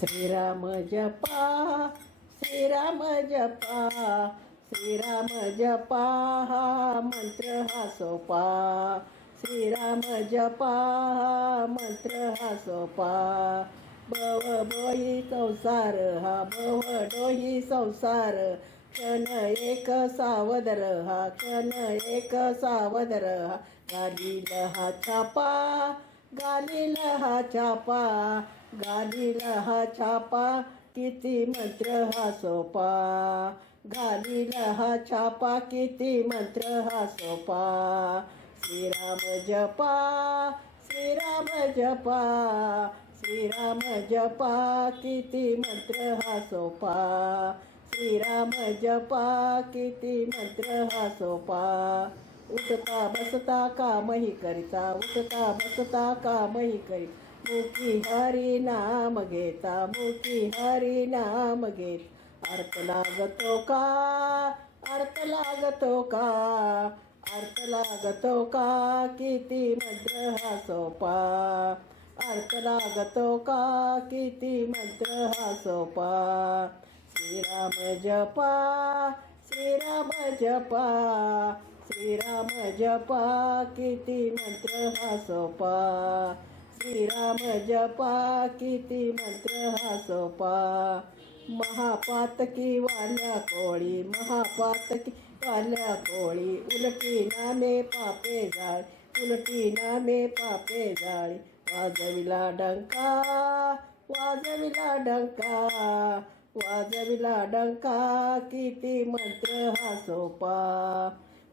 श्रीराम जपा, श्रीराम जपा, श्रीराम जपा, हा मंत्र हा सोपा. श्रीराम जपा, हा मंत्र हा सोपा. भव डोही संसार, हा भव डोही संसार. क्षण एक सावधर, हा क्षण एक सावधर. हा गालील हा छापा, गालील हा छापा, गालील हा छापा. किती मंत्र हा सोपा. गालील हा छापा, किती मंत्र हा सोपा. श्रीराम जपा, श्रीराम जपा, श्रीराम जपा. किती मंत्र हा सोपा. श्रीराम जपा, किती मंत्र हा सोपा. उठता बसता कामही करिता, उठता बसता कामही करी. मुखी हरी नाम घेता, मुखी हरी नाम घेत. अर्थ लागतो का, अर्थ लागतो का, अर्थ लागतो का. किती मंत्र हा सोपा. अर्थ लागतो का, किती मंत्र हा सोपा. श्रीराम जपा, श्रीराम जपा, श्रीराम जपा. किती मंत्र हा सोपा. श्रीराम जपा, किती मंत्र हा सोपा. महापातकी वाल्या कोळी, महापातकी वाल्या कोळी. उलटी नामे पापे जाळी, उलटी नामे पापे जाळी. वाजविला डंका, वाजविला डंका, वाजविला डंका. किती मंत्र हा सोपा.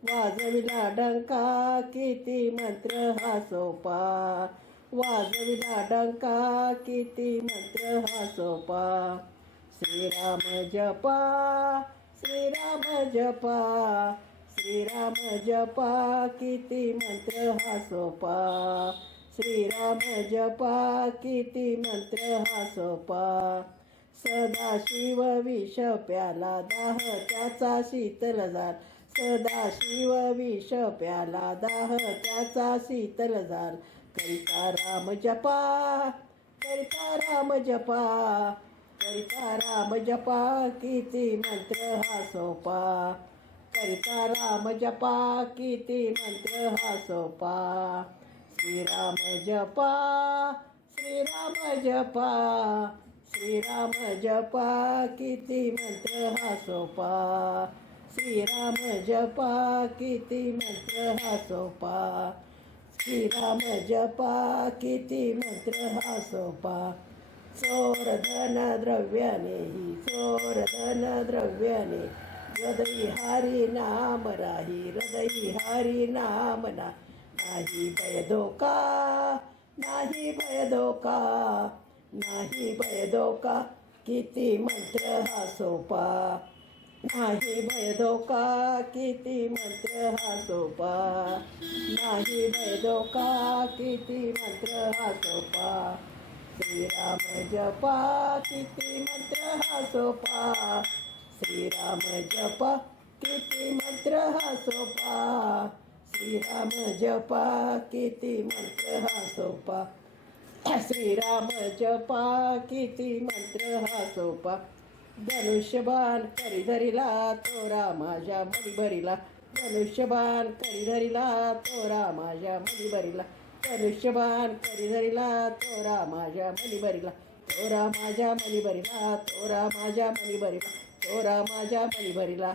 वाजविला डंका, किती मंत्र हा सोपा. वाजविला डंका, किती मंत्र हा सोपा. श्रीराम जपा, श्रीराम जपा, श्रीराम जपा. किती मंत्र हा सोपा. श्रीराम जपा, किती मंत्र हा सोपा. सदाशिव विष प्याला, दाह त्याचा शीतल झाल. सदाशिव विष प्याला, दाह त्याचा शीतल झाल. करिता राम जपा, करिता राम जपा, करिता राम जपा. किती मंत्र हा सोपा. करिता राम जपा, किती मंत्र हा सोपा. श्रीराम जपा, श्रीराम जपा, श्रीराम जपा. किती मंत्र हा सोपा. श्रीराम जपा, किती मंत्र हा सोपा. श्रीराम जपा, किती मंत्र हा सोपा. चोर धन द्रव्याने, ही चोर धन द्रव्याने. हृदयी हरी नाम राही, हृदयी हरी नाम ना. नाही भय धोका, नाही भय धोका, नाही भय धोका. किती मंत्र हा सोपा. नाही भय धोका, किती मंत्र हा सोपा. नाही भय धोका, किती मंत्र हा सोपा. श्रीराम जपा, किती मंत्र हा सोपा. श्रीराम जपा, किती मंत्र हा सोपा. श्रीराम जपा, किती मंत्र हा सोपा. श्रीराम जपा, किती मंत्र हा सोपा. धनुष्यबाण करी धरिला, तोरा माझ्या मनी भरिला. धनुष्यबाण करी धरिला, तोरा माझ्या मनी भरिला. धनुष्यबाण करी धरिला, तोरा माझ्या मनी भरिला. तोरा माझ्या मनी भरिला, तोरा माझ्या मनी भरिला, तोरा माझ्या मनी भरिला.